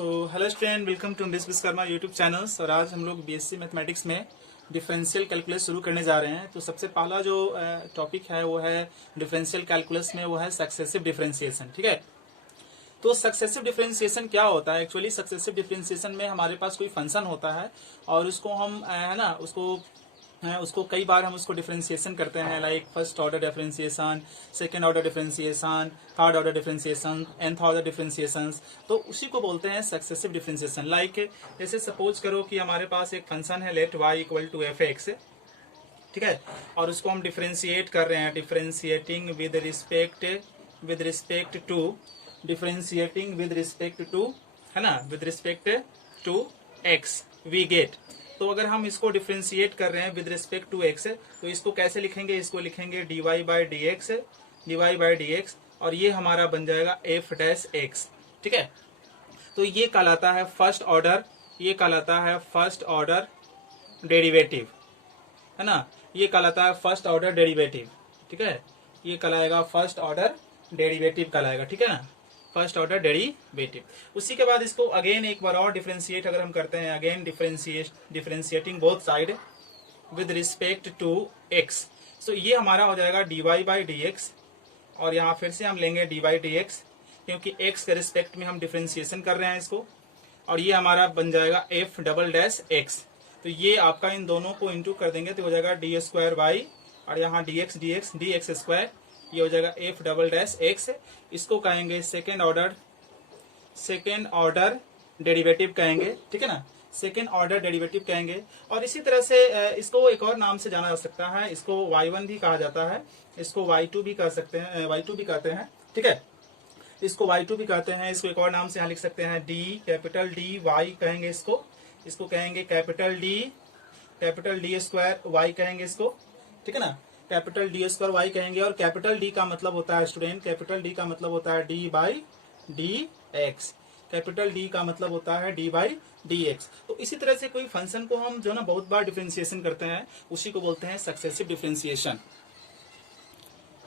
Hello student, welcome to miss Vishwakarma YouTube channels. और आज हम लोग बीएससी मैथमेटिक्स में डिफरेंशियल कैलकुलस शुरू करने जा रहे हैं। तो सबसे पहला जो टॉपिक है वो है डिफरेंशियल कैलकुलस में, वो है सक्सेसिव डिफरेंशिएशन। ठीक है, तो सक्सेसिव डिफरेंशिएशन क्या होता है? एक्चुअली सक्सेसिव डिफरेंशिएशन में हमारे पास कोई फंक्शन होता है और उसको हम है ना उसको कई बार हम उसको डिफरेंशिएशन करते हैं, like first order differentiation, second order differentiation, third order differentiation, nth order differentiation. तो उसी को बोलते हैं सक्सेसिव डिफरेंशिएशन। लाइक जैसे सपोज करो कि हमारे पास एक फंक्शन है let y equal to f x, ठीक है, और उसको हम डिफरेंशिएट कर रहे हैं, differentiating with respect to differentiating with respect to, है ना, with respect to x we get. तो अगर हम इसको डिफरेंशिएट कर रहे हैं विद रिस्पेक्ट टू एक्स, तो इसको कैसे लिखेंगे? इसको लिखेंगे dy बाई डी एक्स, और ये हमारा बन जाएगा एफ डैश एक्स। ठीक है, तो ये कहलाता है फर्स्ट ऑर्डर, ये कहलाता है फर्स्ट ऑर्डर डेरिवेटिव, है ना, ये कहलाता है फर्स्ट ऑर्डर डेरिवेटिव। ठीक है, ये कहलाएगा फर्स्ट ऑर्डर डेरिवेटिव कहलाएगा। ठीक है ना, फर्स्ट ऑर्डर डेरिवेटिव। उसी के बाद इसको अगेन एक बार और डिफरेंशिएट अगर हम करते हैं, again differentiating both side with respect to x, तो ये हमारा हो जाएगा dy बाई डी एक्स, और यहाँ फिर से हम लेंगे dy बाई डी एक्स, क्योंकि x के रिस्पेक्ट में हम डिफरेंशिएशन कर रहे हैं इसको, और ये हमारा बन जाएगा f डबल डैश एक्स। तो ये आपका इन दोनों को इंटू कर देंगे तो हो जाएगा डी स्क्वायर बाई, और यहाँ डी एक्स स्क्वायर, ये हो जाएगा एफ डबल डैश एक्स। इसको कहेंगे सेकेंड ऑर्डर डेरिवेटिव कहेंगे। ठीक है ना, सेकेंड ऑर्डर डेरिवेटिव कहेंगे। और इसी तरह से इसको एक और नाम से जाना जा सकता है, इसको y1 भी कहा जाता है, इसको y2 भी कह सकते हैं, y2 भी कहते हैं। ठीक है, इसको y2 भी कहते हैं। इसको एक और नाम से यहाँ लिख सकते हैं कैपिटल डी वाई कहेंगे इसको कहेंगे कैपिटल डी स्क्वायर वाई कहेंगे इसको। ठीक है ना, कैपिटल डी स्क्वायर वाई कहेंगे। और कैपिटल डी का मतलब होता है स्टूडेंट, कैपिटल डी का मतलब होता है D by D x, capital D का मतलब होता है डी बाई डी एक्स। तो इसी तरह से कोई फंक्शन को हम जो ना बहुत बार डिफरेंशिएशन करते हैं, उसी को बोलते हैं सक्सेसिव डिफरेंशिएशन।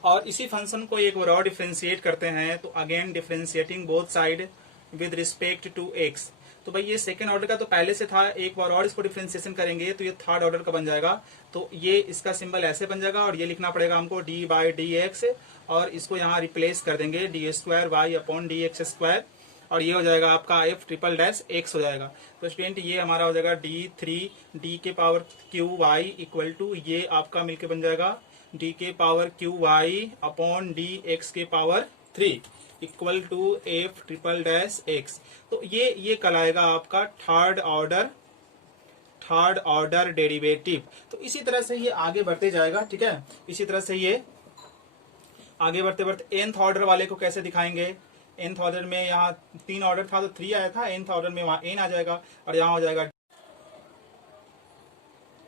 और इसी फंक्शन को एक बार और डिफरेंशिएट करते हैं, तो again differentiating both side with respect to x. तो भाई ये सेकंड ऑर्डर का तो पहले से था, एक बार और इसको डिफरेंशिएशन करेंगे तो ये थर्ड ऑर्डर का बन जाएगा। तो ये इसका सिंबल ऐसे बन जाएगा, और ये लिखना पड़ेगा हमको डी बाई डी एक्स, और इसको यहाँ रिप्लेस कर देंगे d square y upon d x square, और ये हो जाएगा आपका एफ ट्रिपल डैश एक्स हो जाएगा। तो स्टूडेंट ये हमारा हो जाएगा डी थ्री डी के power cube y equal to, ये आपका मिलके बन जाएगा डी के power cube y upon d x के power 3 equal to f triple dash x. तो ये कहलाएगा आपका थर्ड ऑर्डर डेरिवेटिव। तो इसी तरह से ये आगे बढ़ते जाएगा। ठीक है, इसी तरह से ये आगे बढ़ते बढ़ते nth ऑर्डर वाले को कैसे दिखाएंगे? nth ऑर्डर में यहाँ 3 ऑर्डर था तो 3 आया था, nth ऑर्डर में वहाँ n आ जाएगा, और यहाँ हो जाएगा।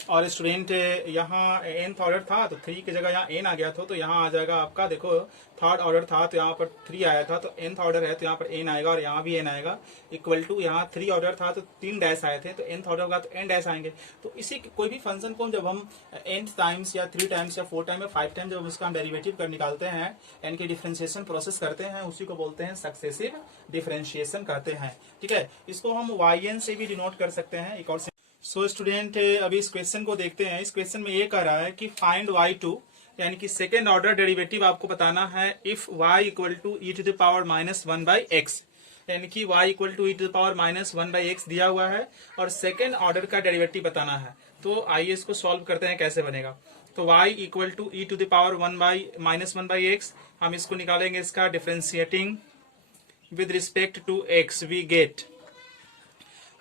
और स्टूडेंट यहाँ nth ऑर्डर था तो 3 की जगह यहाँ n आ गया था, तो यहाँ आ जाएगा आपका, देखो थर्ड ऑर्डर था तो यहाँ पर 3 आया था, तो nth ऑर्डर है तो यहाँ पर n आएगा, और यहाँ भी n आएगा, इक्वल टू यहाँ 3 ऑर्डर था तो 3 डैश आए थे, तो nth ऑर्डर होगा तो n डैश आएंगे। तो इसी कोई भी फंक्शन को जब हम nth टाइम्स या 3 टाइम्स या 4 टाइम या 5 टाइम जब उसका हम डेरिवेटिव कर निकालते हैं, n की डिफरेंशिएशन प्रोसेस करते हैं, उसी को बोलते हैं सक्सेसिव डिफरेंशिएशन कहते हैं। ठीक है, इसको हम yn से भी डिनोट कर सकते हैं। एक और सो स्टूडेंट अभी इस क्वेश्चन को देखते हैं। इस क्वेश्चन में ये कह रहा है कि फाइंड y2, यानी कि सेकेंड ऑर्डर डेरिवेटिव आपको बताना है if y equal to e to the power minus 1 by x, यानी कि y equal to e to the power minus 1 by x दिया हुआ है, और सेकेंड ऑर्डर का डेरिवेटिव बताना है। तो आइए इसको सॉल्व करते हैं, कैसे बनेगा। तो y equal to e to the power minus 1 by x, हम इसको निकालेंगे, इसका differentiating with respect to x we get.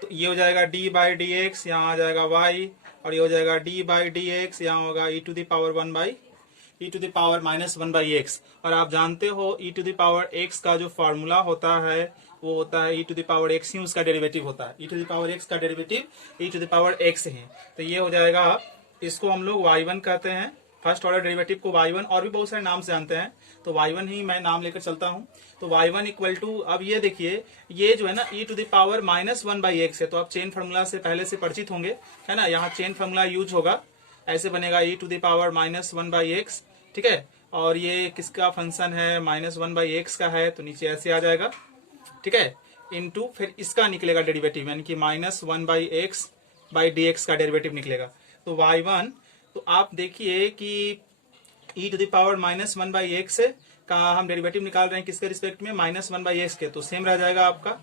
तो ये हो जाएगा डी बाई डी एक्स, यहाँ आ जाएगा y, और ये हो जाएगा डी बाई डी एक्स, यहाँ होगा e to the power minus 1 by x. और आप जानते हो e to the power x का जो फॉर्मूला होता है वो होता है e to the power x ही उसका डेरिवेटिव होता है, e to the power x का derivative e to the power x है। तो ये हो जाएगा, इसको हम लोग y1 कहते हैं, फर्स्ट ऑर्डर डेरिवेटिव को y1, और भी बहुत सारे नाम से जानते हैं, तो y1 ही मैं नाम लेकर चलता हूं। तो y1 इक्वल टू, अब ये देखिए ये जो है ना e to the power minus 1 by x है, तो आप चेन फार्मूला से पहले से परिचित होंगे, है ना, यहाँ चेन फार्मूला यूज होगा, ऐसे बनेगा e to the power minus 1 by x. ठीक है, और ये किसका फंक्शन है? माइनस 1 बाई एक्स का है, तो नीचे ऐसे आ जाएगा। ठीक है, इंटू फिर इसका निकलेगा डेरिवेटिव, यानी कि -1/x/dx का डेरिवेटिव निकलेगा। तो y1, तो आप देखिए कि e to the power -1/x का हम डेरिवेटिव निकाल रहे हैं किसके रिस्पेक्ट में, -1/x के, तो सेम रह जाएगा आपका।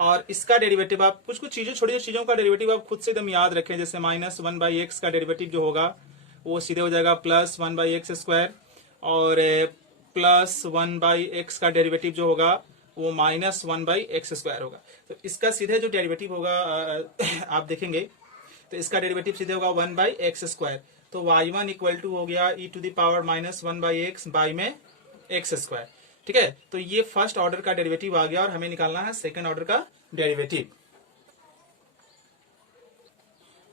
और इसका डेरिवेटिव आप कुछ कुछ चीजों, छोटी छोटी चीजों का डेरिवेटिव आप खुद से एकदम याद रखें, जैसे -1/x का डेरिवेटिव जो होगा वो सीधे हो जाएगा +1/x², और +1/x का डेरिवेटिव जो होगा वो -1/x² होगा। तो इसका सीधे जो डेरिवेटिव होगा आप देखेंगे तो इसका डेरिवेटिव सीधे होगा 1/x²। तो y1 इक्वल टू हो गया e to the power -1/x by में x²। ठीक है, तो ये फर्स्ट ऑर्डर का डेरिवेटिव आ गया और हमें निकालना है सेकंड ऑर्डर का डेरिवेटिव।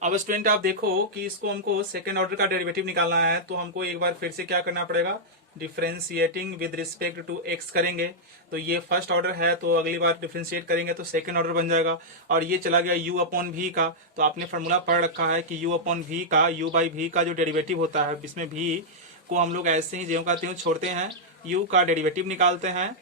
अब स्टूडेंट आप देखो कि इसको हमको सेकंड ऑर्डर का डेरिवेटिव निकालना है, तो हमको एक बार फिर से क्या करना पड़ेगा, differentiating with respect to x करेंगे। तो ये फर्स्ट ऑर्डर है, तो अगली बार डिफरेंशिएट करेंगे तो सेकंड ऑर्डर बन जाएगा। और ये चला गया u अपॉन v का, तो आपने फॉर्मूला पढ़ रखा है कि u अपॉन v का, u बाई v का जो डेरिवेटिव होता है, इसमें v को हम लोग ऐसे ही ज्यों का त्यों छोड़ते हैं, u का डेरिवेटिव निकालते हैं।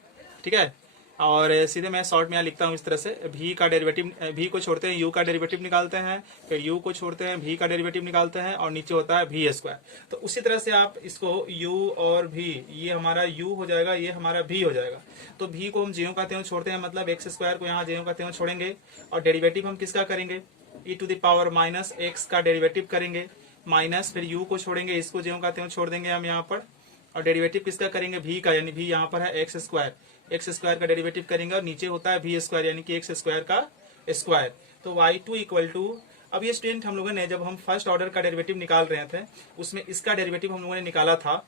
ठीक है, और सीधे मैं शॉर्ट में यहाँ लिखता हूँ इस तरह से, v का डेरिवेटिव, v को छोड़ते हैं u का डेरिवेटिव निकालते हैं, फिर u को छोड़ते हैं v का डेरिवेटिव निकालते हैं, और नीचे होता है v²। तो उसी तरह से आप इसको u और v, ये हमारा u हो जाएगा, ये हमारा v हो जाएगा। तो v को हम ज्यों का त्यों छोड़ते हैं, मतलब x² को यहाँ ज्यों का त्यों छोड़ेंगे, और डेरिवेटिव हम किसका करेंगे, e to the power -x का डेरिवेटिव करेंगे, माइनस फिर u को छोड़ेंगे, इसको ज्यों का त्यों छोड़ देंगे हम यहाँ पर, और डेरिवेटिव किसका करेंगे, v का, यानी v यहाँ पर है x² का डेरिवेटिव करेंगे, और नीचे होता है v², यानी कि x² का स्क्वायर। तो y2 इक्वल टू, अब ये स्टूडेंट हम लोगों ने जब हम फर्स्ट ऑर्डर का डेरिवेटिव निकाल रहे थे, उसमें इसका डेरिवेटिव हम लोगों ने निकाला था,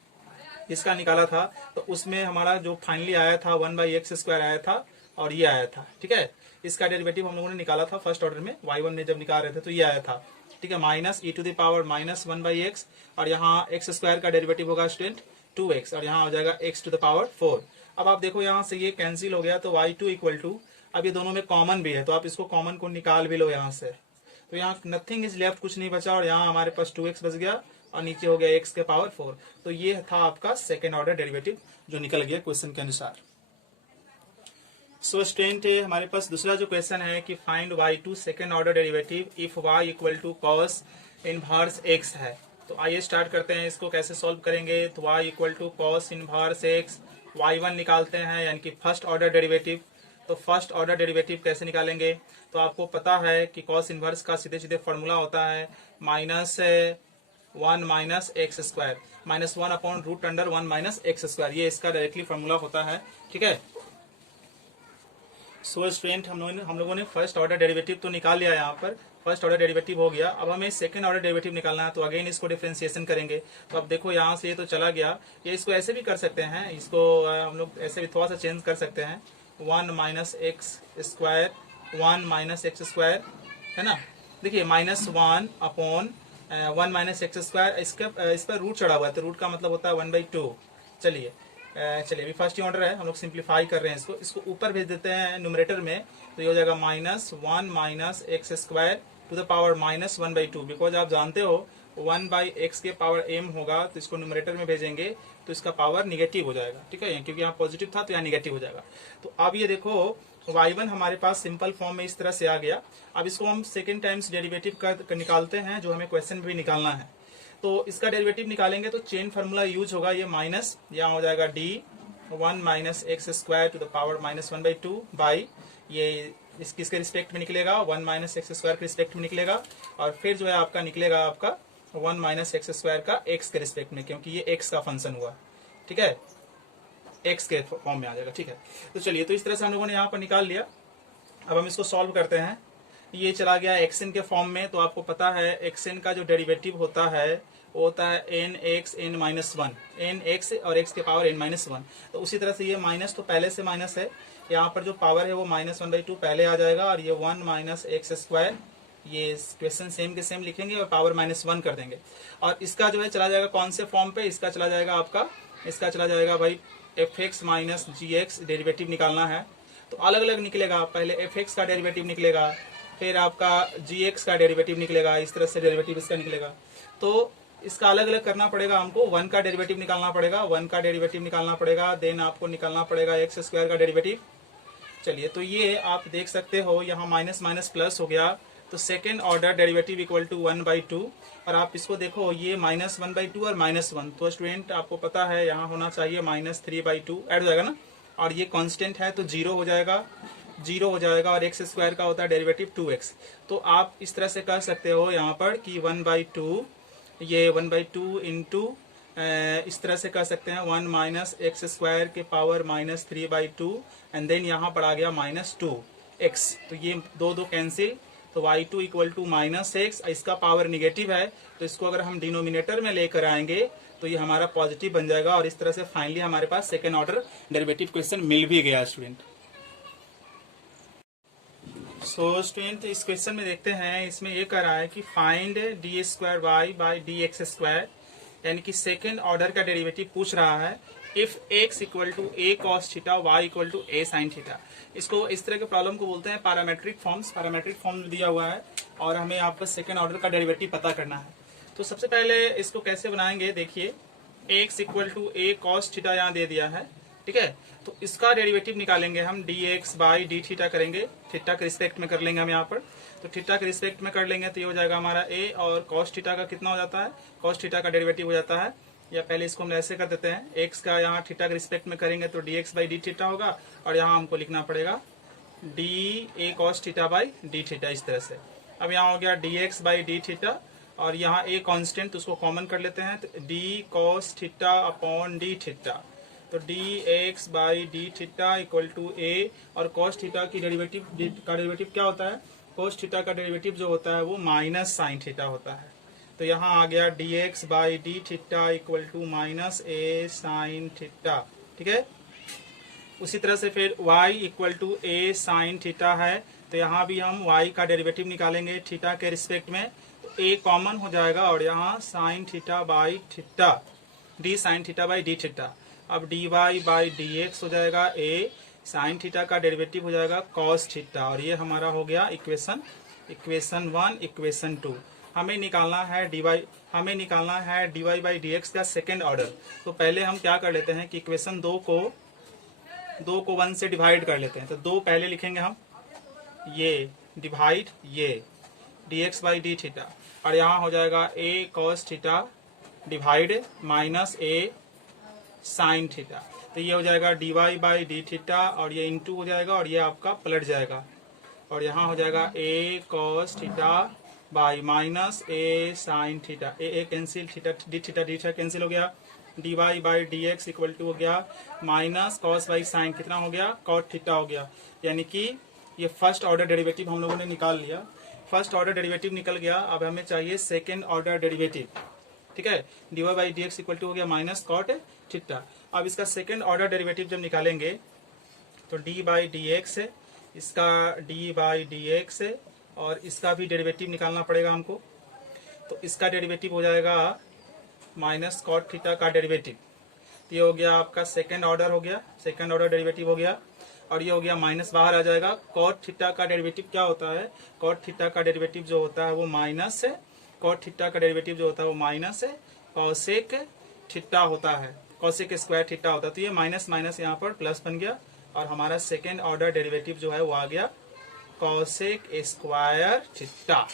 इसका निकाला था, तो उसमें हमारा जो फाइनली आया था 1/x² आया था, और ये आया था। ठीक है, इसका डेरिवेटिव हम लोगों ने निकाला था फर्स्ट ऑर्डर में, y1 में जब निकाल रहे थे तो ये आया था। ठीक है, -e to the power -1/x, और यहाँ x² का डेरिवेटिव होगा स्टूडेंट 2x, और यहाँ हो जाएगा x टू द पावर 4। अब आप देखो यहाँ से ये कैंसिल हो गया, तो y2 इक्वल टू, अब ये दोनों में कॉमन भी है, तो आप इसको कॉमन को निकाल भी लो यहाँ से, तो यहाँ नथिंग इज लेफ्ट, कुछ नहीं बचा, और यहाँ हमारे पास 2x बच गया, और नीचे हो गया x के पावर 4। तो ये था आपका सेकेंड ऑर्डर डेरिवेटिव जो निकल गया क्वेश्चन के अनुसार। सो स्टूडेंट हमारे पास दूसरा जो क्वेश्चन है कि find y2 second order derivative if y equal to cos inverse x है। तो आइए स्टार्ट करते हैं, इसको कैसे सॉल्व करेंगे। तो y equal to cos inverse x, y1 निकालते हैं, यानी कि फर्स्ट ऑर्डर डेरिवेटिव। तो फर्स्ट ऑर्डर डेरिवेटिव कैसे निकालेंगे, तो आपको पता है कि cos इनवर्स का सीधे सीधे फॉर्मूला होता है -1 माइनस x², -1 अपॉन √1 -x², ये इसका डायरेक्टली फॉर्मूला होता है। ठीक है, सो स्टूडेंट हम लोगों ने फर्स्ट ऑर्डर डेरिवेटिव तो निकाल लिया, यहाँ पर फर्स्ट ऑर्डर डेरिवेटिव हो गया। अब हमें सेकंड ऑर्डर डेरिवेटिव निकालना है, तो अगेन इसको डिफरेंशिएशन करेंगे। तो अब देखो यहाँ से ये तो चला गया, ये इसको ऐसे भी कर सकते हैं, इसको हम लोग ऐसे भी थोड़ा सा चेंज कर सकते हैं, 1 -x², 1 -x², है ना। देखिए -1 अपॉन 1 -x², इस पर रूट चढ़ा हुआ है, तो रूट का मतलब होता है 1/2। चलिए अभी फर्स्ट ऑर्डर है, हम लोग सिंप्लीफाई कर रहे हैं, इसको ऊपर भेज देते हैं न्यूमरेटर में, तो ये हो जाएगा -1 -x² to the power -1/2। Because आप जानते हो 1/x के पावर m होगा, तो इसको न्यूमरेटर में भेजेंगे तो इसका पावर निगेटिव हो जाएगा। ठीक है, क्योंकि यहाँ पॉजिटिव था तो यहाँ निगेटिव हो जाएगा। तो अब ये देखो y1 हमारे पास सिंपल फॉर्म में इस तरह से आ गया। अब इसको हम सेकेंड टाइम्स डेरिवेटिव का निकालते हैं, जो हमें क्वेश्चन में भी निकालना है। तो इसका डेरिवेटिव निकालेंगे तो चेन फार्मूला यूज होगा, ये माइनस, यहाँ हो जाएगा d1 -x² to the power -1/2 by, ये किसके रिस्पेक्ट में निकलेगा, 1 -x² के रिस्पेक्ट में निकलेगा, और फिर जो है आपका निकलेगा आपका 1 -x² का x के रिस्पेक्ट में, क्योंकि ये x का फंक्शन हुआ। ठीक है, x के फॉर्म में आ जाएगा। ठीक है, तो चलिए, तो इस तरह से हम लोगों ने यहाँ पर निकाल लिया। अब हम इसको सॉल्व करते हैं। ये चला गया xn के फॉर्म में, तो आपको पता है xn का जो डेरिवेटिव होता है वो होता है nx n-1, nx और x के पावर n-1। तो उसी तरह से ये माइनस तो पहले से माइनस है, यहाँ पर जो पावर है वो -1/2 पहले आ जाएगा, और ये 1 -x², ये क्वेश्चन सेम के सेम लिखेंगे और पावर -1 कर देंगे। और इसका जो है चला जाएगा कौन से फॉर्म पे, इसका चला जाएगा आपका, इसका चला जाएगा भाई fx माइनस gx, डेरिवेटिव निकालना है तो अलग अलग निकलेगा। पहले fx का डेरिवेटिव निकलेगा, फिर आपका gx का डेरिवेटिव निकलेगा, इस तरह से डेरिवेटिव इसका निकलेगा। तो इसका अलग अलग करना पड़ेगा हमको, 1 का डेरिवेटिव निकालना पड़ेगा, 1 का डेरिवेटिव निकालना पड़ेगा, देन आपको निकालना पड़ेगा x² का डेरिवेटिव। चलिए, तो ये आप देख सकते हो यहाँ माइनस माइनस प्लस हो गया, तो second order derivative equal to 1/2। और आप इसको देखो, ये -1/2 और -1, तो स्टूडेंट आपको पता है यहाँ होना चाहिए -3/2 ऐड हो जाएगा ना, और ये कांस्टेंट है तो 0 हो जाएगा, 0 हो जाएगा। और x स्क्वायर का होता है डेरिवेटिव 2x। तो आप इस तरह से कह सकते हो यहाँ पर कि 1/2, ये 1/2 इंटू इस तरह से कह सकते हैं 1 माइनस एक्स स्क्वायर के पावर -3/2, एंड देन यहाँ पर आ गया -2x। तो ये दो दो कैंसिल, तो y2 इक्वल टू -x, इसका पावर निगेटिव है, तो इसको अगर हम डिनोमिनेटर में लेकर आएंगे तो ये हमारा पॉजिटिव बन जाएगा। और इस तरह से फाइनली हमारे पास सेकेंड ऑर्डर डेरिवेटिव क्वेश्चन मिल भी गया स्टूडेंट। सो स्टूडेंट इस क्वेश्चन में देखते हैं, इसमें ये कह रहा है कि फाइंड d2y बाई dx², यानी कि सेकेंड ऑर्डर का डेरिवेटिव पूछ रहा है if x equal to a cos theta, y equal to a sin theta. इसको इस तरह के प्रॉब्लम को बोलते हैं पैरामेट्रिक फॉर्म्स। पैरामेट्रिक फॉर्म दिया हुआ है और हमें यहाँ पर सेकेंड ऑर्डर का डेरिवेटिव पता करना है। तो सबसे पहले इसको कैसे बनाएंगे, देखिए x equal to a cos theta यहाँ दे दिया है, ठीक है। तो इसका डेरिवेटिव निकालेंगे हम, dx बाई डी थीटा करेंगे, थीटा के रिस्पेक्ट में कर लेंगे हम यहाँ पर। तो थीटा के रिस्पेक्ट में कर लेंगे तो ये हो जाएगा हमारा a, और cos थीटा का कितना हो जाता है, cos थीटा का डेरिवेटिव हो जाता है, या पहले इसको हम ऐसे कर देते हैं, x का यहाँ थीटा के रिस्पेक्ट में करेंगे तो dx बाई डी थीटा होगा, और यहाँ हमको लिखना पड़ेगा a cos theta by d theta, इस तरह से। अब यहाँ हो गया dx बाई डी थीटा, और यहाँ a कांस्टेंट, तो उसको कॉमन कर लेते हैं, तो d cos theta upon d theta, तो dx by d theta equal to a, और cos थीटा की डेरिवेटिव क्या होता है, cos थीटा का डेरिवेटिव जो होता है वो माइनस साइन थीटा होता है। तो यहाँ आ गया dx by d theta equal to -a sine theta, ठीक है। उसी तरह से फिर y equal to a sine theta है, तो यहाँ भी हम y का डेरिवेटिव निकालेंगे थीटा के रिस्पेक्ट में, तो a कॉमन हो जाएगा, और यहाँ sine theta by theta, d sine theta by d theta. अब dy बाई dx हो जाएगा a, साइन थीटा का डेरिवेटिव हो जाएगा cos थीटा, और ये हमारा हो गया इक्वेशन 1, इक्वेशन 2। हमें निकालना है dy बाई dx का सेकेंड ऑर्डर। तो पहले हम क्या कर लेते हैं कि इक्वेशन 2 को 1 से डिवाइड कर लेते हैं। तो 2 पहले लिखेंगे हम, ये डिवाइड ये dx बाई डी थीटा, और यहाँ हो जाएगा a cos theta divide minus a sine theta, तो ये हो जाएगा dy बाई डी थीटा, और ये इंटू हो जाएगा, और ये आपका पलट जाएगा, और यहाँ हो जाएगा a cos theta by minus a sine theta, a cancel, theta d theta cancel हो गया, dy by dx equal to हो गया माइनस cos बाई साइन, कितना हो गया, cot थीटा हो गया। यानी कि ये फर्स्ट ऑर्डर डेरिवेटिव हम लोगों ने निकाल लिया, फर्स्ट ऑर्डर डेरिवेटिव निकल गया। अब हमें चाहिए सेकेंड ऑर्डर डेरिवेटिव, ठीक है। dy by dx equal to हो गया माइनस cot थीटा। अब इसका सेकेंड ऑर्डर डेरिवेटिव जब निकालेंगे तो d बाई डी एक्स है, इसका d बाई डी एक्स है, और इसका भी डेरिवेटिव निकालना पड़ेगा हमको। तो इसका डेरिवेटिव हो जाएगा माइनस कॉट थीटा का डेरिवेटिव, ये हो गया आपका सेकेंड ऑर्डर हो गया, सेकेंड ऑर्डर डेरिवेटिव हो गया, और ये हो गया माइनस बाहर आ जाएगा। कॉट थीटा का डेरिवेटिव क्या होता है, कॉट थीटा का डेरिवेटिव जो होता है वो माइनस है, कॉट थीटा का डेरिवेटिव जो होता है वो माइनस है कॉसेक थीटा होता है, कॉसेक स्क्वायर थीटा होता है। तो ये माइनस माइनस यहाँ पर प्लस बन गया, और हमारा सेकेंड ऑर्डर डेरिवेटिव जो है वो आ गया कॉसेक स्क्वायर थीटा।